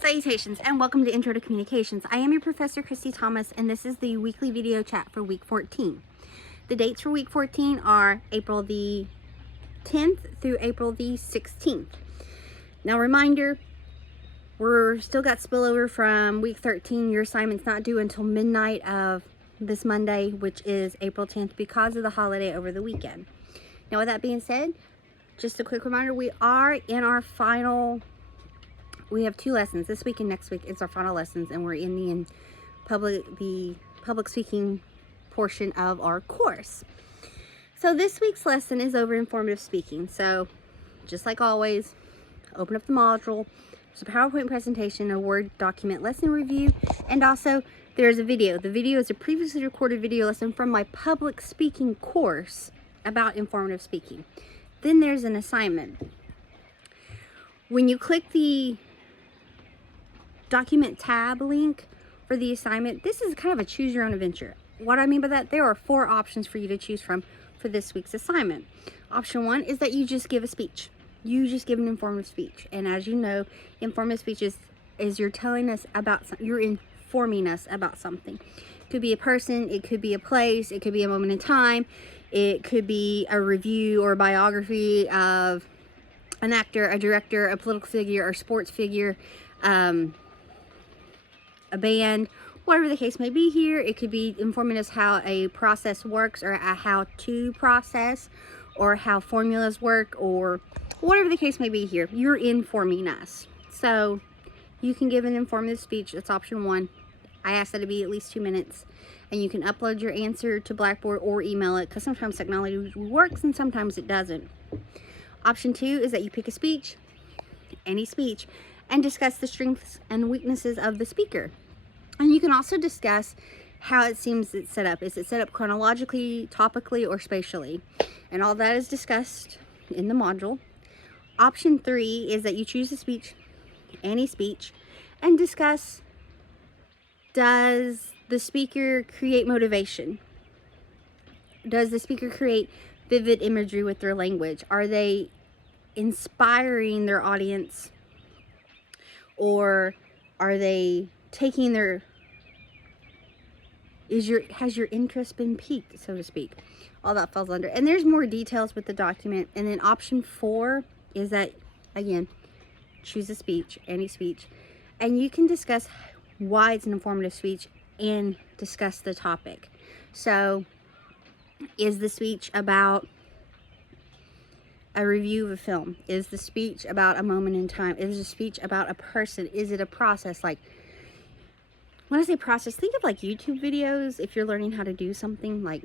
Salutations and welcome to Intro to Communications. I am your Professor Christy Thomas and this is the weekly video chat for week 14. The dates for week 14 are April the 10th through April the 16th. Now reminder, we're still got spillover from week 13. Your assignment's not due until midnight of this Monday, which is April 10th, because of the holiday over the weekend. Now with that being said, just a quick reminder, we are in our final. We have 2 lessons this week and next week. It's our final lessons, and we're in the public speaking portion of our course. So this week's lesson is over informative speaking. So just like always, open up the module. There's a PowerPoint presentation, a Word document lesson review, and also there's a video. The video is a previously recorded video lesson from my public speaking course about informative speaking. Then there's an assignment. When you click the document tab link for the assignment, this is kind of a choose your own adventure. What I mean by that, there are 4 options for you to choose from for this week's assignment. Option 1 is that you just give a speech. You just give an informative speech. And as you know, informative speech is you're telling us about something, you're informing us about something. It could be a person, it could be a place, it could be a moment in time, it could be a review or a biography of an actor, a director, a political figure, or sports figure, a band, whatever the case may be here. It could be informing us how a process works, or a how-to process, or how formulas work, or whatever the case may be here. You're informing us. So you can give an informative speech. That's option 1. I ask that it be at least 2 minutes, and you can upload your answer to Blackboard or email it, because sometimes technology works and sometimes it doesn't. Option 2 is that you pick a speech, any speech, and discuss the strengths and weaknesses of the speaker. And you can also discuss how it seems it's set up. Is it set up chronologically, topically, or spatially? And all that is discussed in the module. Option 3 is that you choose a speech, any speech, and discuss, does the speaker create motivation? Does the speaker create vivid imagery with their language? Are they inspiring their audience? Or are they taking their, has your interest been piqued, so to speak? All that falls under. And there's more details with the document. And then option 4 is that, again, choose a speech, any speech, and you can discuss why it's an informative speech and discuss the topic. So is the speech about a review of a film? Is the speech about a moment in time? Is the speech about a person? Is it a process? Like, when I say process, think of like YouTube videos. If you're learning how to do something, like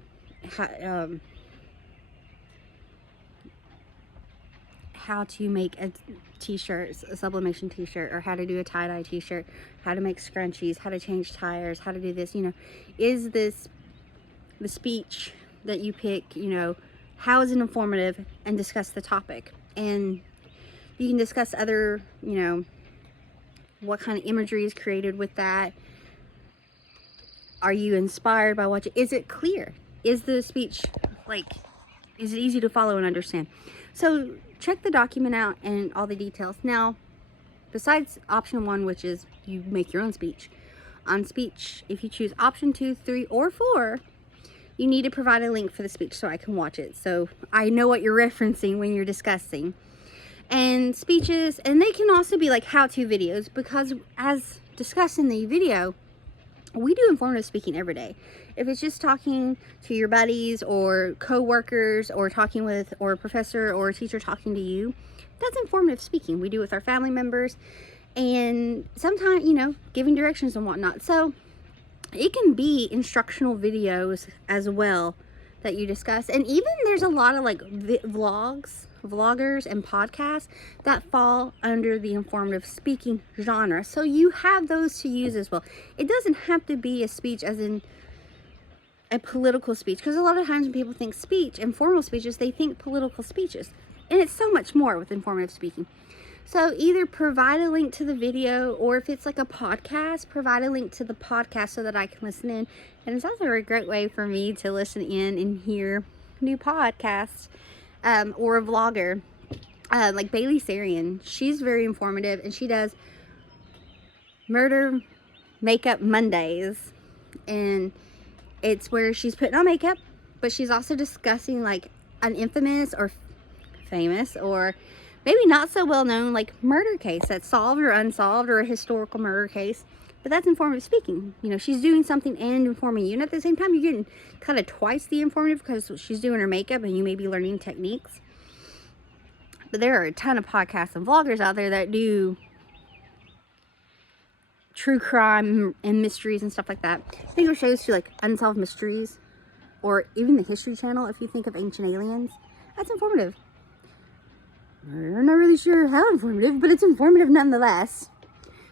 how to make a t-shirt, a sublimation t-shirt, or how to do a tie-dye t-shirt, how to make scrunchies, how to change tires, how to do this, is this the speech that you pick, how is it informative, and discuss the topic. And you can discuss other, what kind of imagery is created with that. Are you inspired by watching? Is it clear? Is the speech, is it easy to follow and understand? So check the document out and all the details. Now, besides option 1, which is you make your own speech, on speech, if you choose option 2, 3, or 4, you need to provide a link for the speech so I can watch it, so I know what you're referencing when you're discussing. And speeches, and they can also be like how-to videos, because as discussed in the video, we do informative speaking every day. If it's just talking to your buddies or co-workers, or talking with, or a professor or a teacher talking to you, that's informative speaking. We do it with our family members, and sometimes, giving directions and whatnot. So it can be instructional videos as well that you discuss. And even there's a lot of like vloggers and podcasts that fall under the informative speaking genre. So you have those to use as well. It doesn't have to be a speech as in a political speech, because a lot of times when people think speech and formal speeches, they think political speeches. And it's so much more with informative speaking. So either provide a link to the video, or if it's like a podcast, provide a link to the podcast so that I can listen in. And it's also a great way for me to listen in and hear new podcasts, or a vlogger. Like Bailey Sarian, she's very informative, and she does Murder Makeup Mondays, and it's where she's putting on makeup, but she's also discussing like an infamous or famous or maybe not so well known like murder case that's solved or unsolved, or a historical murder case. But that's informative speaking. You know, she's doing something and informing you, and at the same time you're getting kind of twice the informative because she's doing her makeup and you may be learning techniques. But there are a ton of podcasts and vloggers out there that do true crime and mysteries and stuff like that. I think it shows you like Unsolved Mysteries, or even the History Channel. If you think of Ancient Aliens, that's informative. I'm not really sure how informative, but it's informative nonetheless.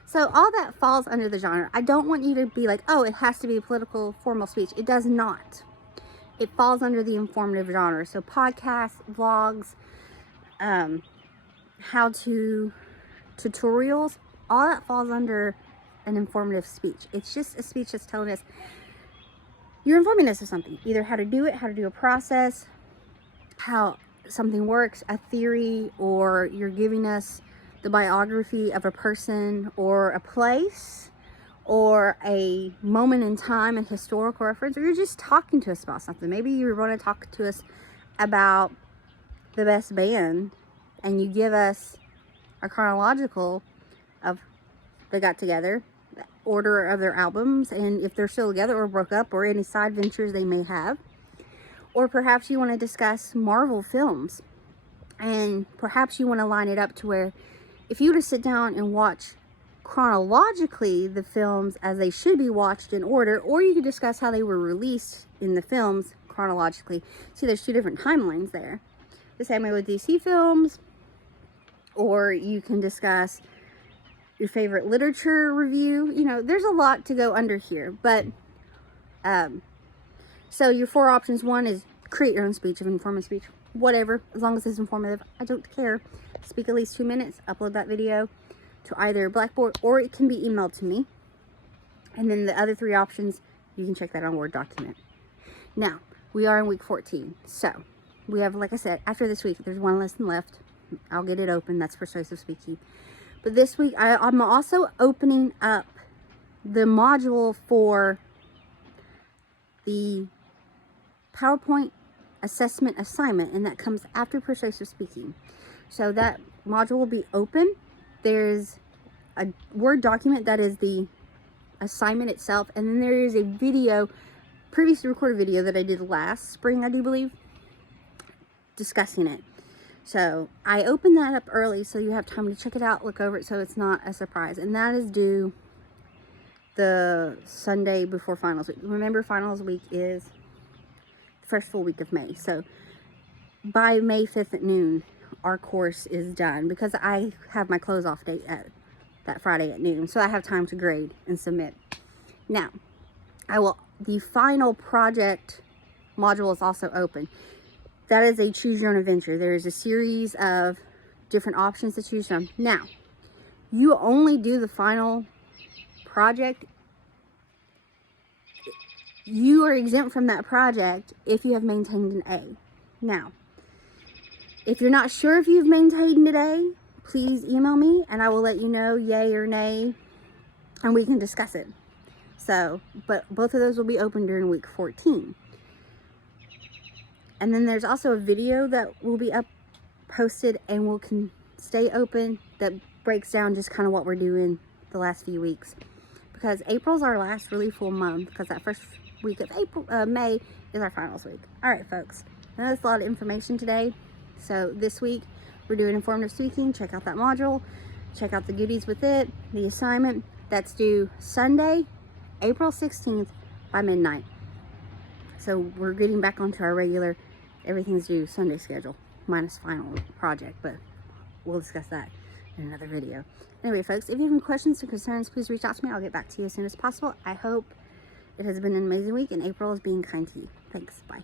So all that falls under the genre. I don't want you to be like, oh, it has to be a political formal speech. It does not. It falls under the informative genre. So podcasts, vlogs, how-to tutorials, all that falls under an informative speech. It's just a speech that's telling us, you're informing us of something. Either how to do it, how to do a process, how something works, a theory, or you're giving us the biography of a person or a place or a moment in time, and historical reference, or you're just talking to us about something. Maybe you want to talk to us about the best band and you give us a chronological of they got together, order of their albums, and if they're still together or broke up, or any side ventures they may have. Or perhaps you want to discuss Marvel films, and perhaps you want to line it up to where if you were to sit down and watch chronologically the films as they should be watched in order, or you could discuss how they were released in the films chronologically. See, there's two different timelines there. The same way with DC films. Or you can discuss your favorite literature review. You know, there's a lot to go under here, but so your 4 options. 1 is create your own speech, of informative speech, whatever, as long as it's informative. I don't care. Speak at least 2 minutes, upload that video to either Blackboard, or it can be emailed to me. And then the other 3 options, you can check that on Word document. Now, we are in week 14. So we have, like I said, after this week, there's 1 lesson left. I'll get it open. That's persuasive speaking. But this week, I'm also opening up the module for the PowerPoint assessment assignment, and that comes after persuasive speaking. So that module will be open. There's a Word document that is the assignment itself, and then there is a video, previously recorded video that I did last spring, I do believe, discussing it. So I opened that up early so you have time to check it out, look over it, so it's not a surprise. And that is due the Sunday before finals week. Remember, finals week is the first full week of May. So by May 5th at noon, our course is done, because I have my close off date at that Friday at noon. So I have time to grade and submit. Now, the final project module is also open. That is a choose your own adventure. There is a series of different options to choose from. Now, you only do the final project. You are exempt from that project if you have maintained an A. Now, if you're not sure if you've maintained an A, please email me and I will let you know yay or nay, and we can discuss it. So, but both of those will be open during week 14. And then there's also a video that will be posted and can stay open that breaks down just kind of what we're doing the last few weeks. Because April's our last really full month, because that first week of May is our finals week. All right, folks. I know that's a lot of information today. So this week we're doing informative speaking. Check out that module. Check out the goodies with it. The assignment that's due Sunday, April 16th by midnight. So we're getting back onto our regular everything's due Sunday schedule, minus final project, but we'll discuss that in another video. Anyway, folks, if you have any questions or concerns, please reach out to me. I'll get back to you as soon as possible. I hope it has been an amazing week and April is being kind to you. Thanks. Bye.